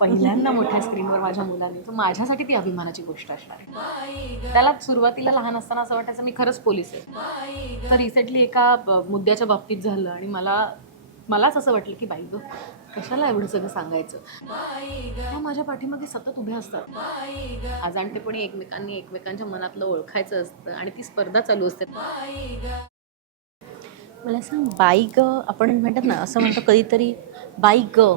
पहिल्यांदा मोठ्या स्क्रीनवर माझ्या मुलाने, तर माझ्यासाठी ती अभिमानाची गोष्ट असणार आहे. त्याला सुरुवातीला लहान असताना असं वाटायचं मी खरंच पोलीस आहे. तर रिसेंटली एका मुद्द्याच्या बाबतीत झालं आणि मलाच असं वाटलं की बाई गं, कशाला एवढं सगळं सांगायचं. त्या माझ्या पाठीमागे सतत उभ्या असतात. अजाणतेपणी एकमेकांच्या मनातलं ओळखायचं असतं आणि ती स्पर्धा चालू असते. मला सांग, बाई ग आपण म्हणतात ना, असं म्हणतो कधीतरी बाई ग,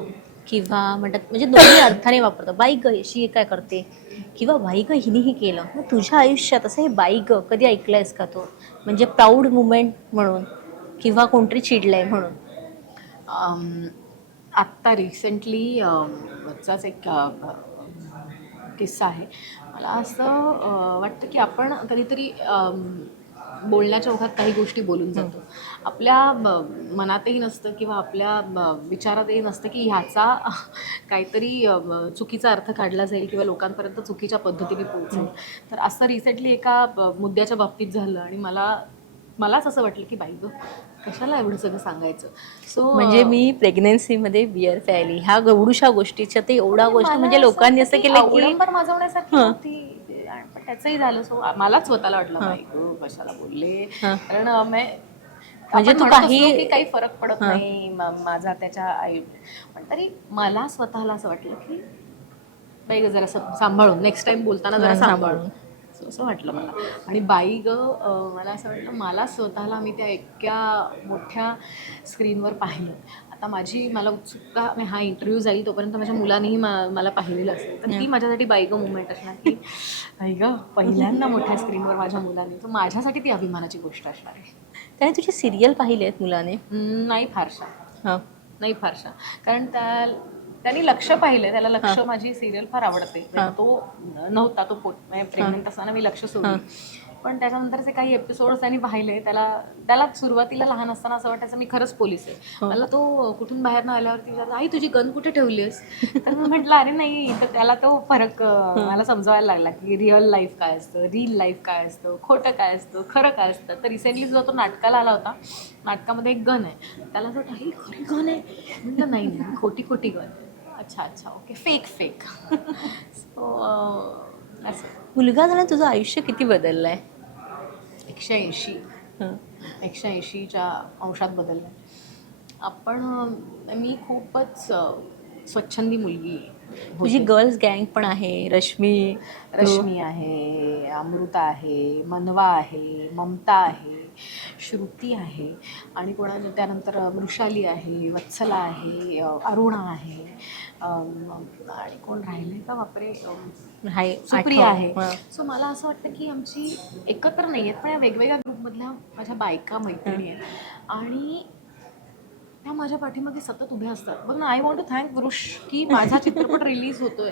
किंवा म्हणतात म्हणजे दोन्ही अर्थाने वापरतो. बाई ग अशी काय करते, किंवा बाई ग हिने हे केलं. मग तुझ्या आयुष्यात असं हे बाई ग कधी ऐकलंयस का तो, म्हणजे प्राऊड मुमेंट म्हणून, किंवा कोणतरी चिडलंय म्हणून? आत्ता रिसेंटली वरचाच एक किस्सा आहे. मला असं वाटतं की आपण कधीतरी बोलण्याच्या ओघात काही गोष्टी बोलून जातो. आपल्या मनातही नसतं किंवा आपल्या विचारातही नसतं की ह्याचा काहीतरी चुकीचा अर्थ काढला जाईल किंवा लोकांपर्यंत चुकीच्या पद्धतीने पोहोचेल. तर असं रिसेंटली एका मुद्द्याच्या बाबतीत झालं आणि मलाच असं वाटलं की बाई गं, कशाला एवढं सगळं सांगायचं. सो म्हणजे मी प्रेग्नन्सीमध्ये बिअर प्यायली, ह्या एवढ्या गोष्टीच्या ते एवढ्या गोष्ट म्हणजे लोकांनी असं केलं की अवडंबर माजवण्यासारखी नव्हती. पण त्याचंही झालं. सो मलाच स्वतःला वाटलं बाई गं, कशाला बोलले. कारण म्हणजे आपण तू म्हणत असलो की काही फरक पडत हां. नाही माझा त्याच्या आई, पण तरी मला स्वतःला असं वाटलं की बाई गं, जरा सांभाळून नेक्स्ट टाइम बोलताना जरा सांभाळून. असं वाटलं मला. आणि बाई गं, मला असं वाटलं मला स्वतःला मी त्या इतक्या मोठ्या स्क्रीनवर पाहिलं. आता मला उत्सुकता, हा इंटरव्ह्यू जाईल तोपर्यंत माझ्या मुलानेही मला पाहिलेलं असेल, तर ती माझ्यासाठी बाई गं मुवमेंट असणार की बाई गं, पहिल्यांदा मोठ्या स्क्रीनवर माझ्या मुलाने, तर माझ्यासाठी ती अभिमानाची गोष्ट असणार आहे. त्याने तुझी सिरियल पाहिली आहेत मुलाने? नाही फारशा. हां. नाही फारशा. कारण त्यांनी लक्ष पाहिलं. त्याला लक्ष, माझी सिरियल फार आवडते. तो नव्हता, तो प्रेग्नंट असताना मी लक्ष सोडली. पण त्याच्यानंतरचे काही एपिसोड्स त्यांनी पाहिले. त्याला सुरुवातीला लहान असताना असं वाटायचं मी खरंच पोलीस आहे. मला तो कुठून बाहेर न आल्यावरती विचारला, आई तुझी गन कुठे ठेवली आहेस? तर मी म्हटलं अरे नाही. तर त्याला तो फरक मला समजावायला लागला की रिअल लाईफ काय असतं, रील लाईफ काय असतं, खोटं काय असतं, खरं काय असतं. तर रिसेंटली जो तो नाटकाला आला होता, नाटकामध्ये एक गन आहे. त्याला असं वाटतं ही खरी गन आहे. म्हटलं नाही नाही, खोटी गन आहे. अच्छा ओके, फेक. सो असं. मुलगा झाला तुझं आयुष्य किती बदललंय? 180 180च्या अंशात बदललं आहे. मी खूपच स्वच्छंदी मुलगी तुझी होते. गर्ल्स गँग पण आहे, रश्मी आहे, अमृता आहे, मनवा आहे, ममता आहे, श्रुती आहे, आणि त्यानंतर वृषाली आहे, वत्सला आहे, अरुणा आहे, आणि कोण राहिले का बापरे, सुप्रिया आहे. सो मला असं वाटतं की आमची एकत्र नाही आहेत, पण या वेगवेगळ्या ग्रुपमधल्या माझ्या बायका मैत्रिणी आहेत आणि त्या माझ्या पाठीमागे सतत उभ्या असतात. बघ ना, आय वॉन्ट टू थँक वृष की माझा चित्रपट रिलीज होतोय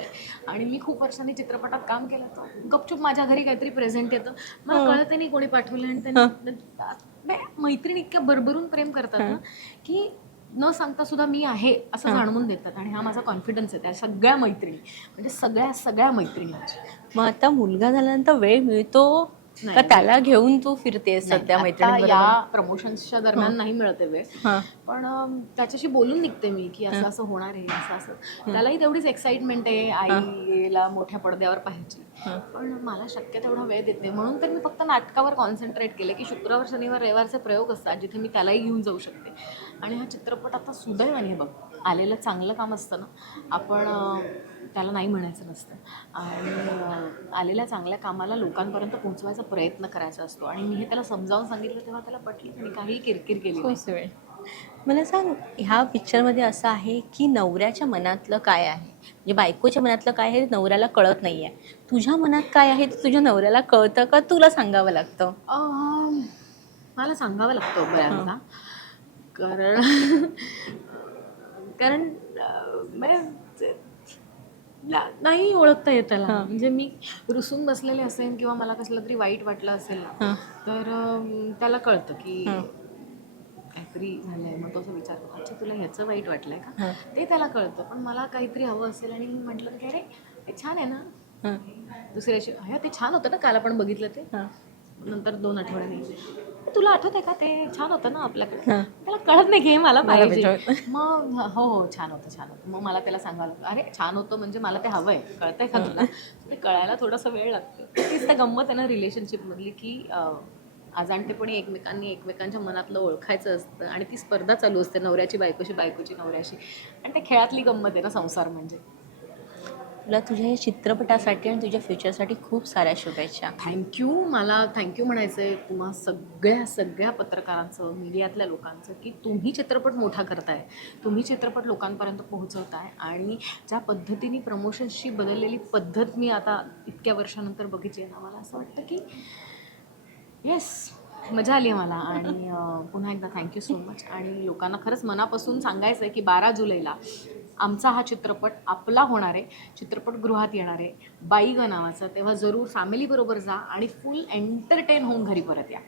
आणि मी खूप वर्षांनी चित्रपटात काम केलं. तर गपचूप माझ्या घरी काहीतरी प्रेझेंट येतं, मला कळत नाही कोणी पाठवलं. आणि त्यांनी मैत्रिणी इतक्या भरभरून प्रेम करतात ना की न सांगता सुद्धा मी आहे असं जाणवून देतात. आणि हा माझा कॉन्फिडन्स आहे त्या सगळ्या मैत्रिणी, म्हणजे सगळ्या मैत्रिणी. मग आता मुलगा झाल्यानंतर वेळ मिळतो का त्याला घेऊन तू फिरते सध्या आता मैत्रिणींबरोबर? या प्रमोशन्सच्या दरम्यान नाही मिळते वेळ, पण त्याच्याशी बोलून निघते मी की असं असं होणार आहे, असं त्यालाही तेवढीच एक्साइटमेंट आहे आईला मोठ्या पडद्यावर पाहायची. पण मला शक्य तेवढा वेळ देत नाही, म्हणून तर मी फक्त नाटकावर कॉन्सन्ट्रेट केले की शुक्रवार शनिवार रविवारचे प्रयोग असतात जिथे मी त्यालाही घेऊन जाऊ शकते. आणि हा चित्रपट आता सुदैवाने बघ आलेलं चांगलं काम असतं ना, आपण त्याला नाही म्हणायचं नसतं. आणि आलेल्या चांगल्या कामाला लोकांपर्यंत पोहोचवायचा प्रयत्न करायचा असतो. आणि मी हे त्याला समजावून सांगितलं तेव्हा त्याला पटलं, आणि काही किरकिर केली नाही. मला सांग, ह्या पिक्चरमध्ये असं आहे की नवऱ्याच्या मनातलं काय आहे, म्हणजे बायकोच्या मनातलं काय आहे नवऱ्याला कळत नाही आहे. तुझ्या मनात काय आहे ते तुझ्या नवऱ्याला कळतं का तुला सांगावं लागतं? मला सांगावं लागतं बऱ्याचदा. कारण कारण नाही ओळखता येत त्याला. म्हणजे मी रुसून बसलेले असेल किंवा मला कसलं तरी वाईट वाटलं असेल ना, तर त्याला कळतं की काहीतरी झालंय. मग तो असं विचारतो, अच्छा तुला ह्याचं वाईट वाटलंय का, ते त्याला कळतं. पण मला काहीतरी हवं असेल आणि मी म्हटलं की अरे ते छान आहे ना, दुसऱ्याशी ते छान होतं ना, काल आपण बघितलं ते, नंतर 2 आठवड्याने तुला आठवत आहे का ते छान होतं ना आपल्याकडे. हां. त्याला कळत नाही की हे मला मला पाहिजे. पाहिजे. मग हो हो छान होतं छान होतं. मग मला त्याला सांगावं लागतं, अरे छान होतं म्हणजे मला ते हवंय, कळतंय का तुला? ते कळायला थोडासा वेळ लागतो. तीच तर गंमत आहे ना रिलेशनशिपमधली, की अजाणतेपणी एकमेकांनी एकमेकांच्या मनातलं ओळखायचं असतं आणि ती स्पर्धा चालू असते नवऱ्याची बायकोशी, बायकोची नवऱ्याशी. आणि त्या खेळातली गंमत आहे ना संसार म्हणजे. तुला तुझ्या या चित्रपटासाठी आणि तुझ्या फ्युचरसाठी खूप साऱ्या शुभेच्छा. थँक्यू. मला थँक्यू म्हणायचं आहे तुम्हा सगळ्या सगळ्या पत्रकारांचं, मीडियातल्या लोकांचं, की तुम्ही चित्रपट मोठा करताय, तुम्ही चित्रपट लोकांपर्यंत पोहोचवताय. आणि ज्या पद्धतीने प्रमोशन्सची बदललेली पद्धत मी आता इतक्या वर्षानंतर बघितली आहे ना, मला असं वाटतं की येस, मजा आली आहे मला. आणि पुन्हा एकदा थँक्यू सो मच. आणि लोकांना खरंच मनापासून सांगायचं आहे की 12 जुलैला आमचा हा चित्रपट आपला होणार आहे, चित्रपटगृहात येणार आहे, बाई गं नावाचा. तेव्हा जरूर फॅमिलीबरोबर जा आणि फुल एंटरटेन होऊन घरी परत या.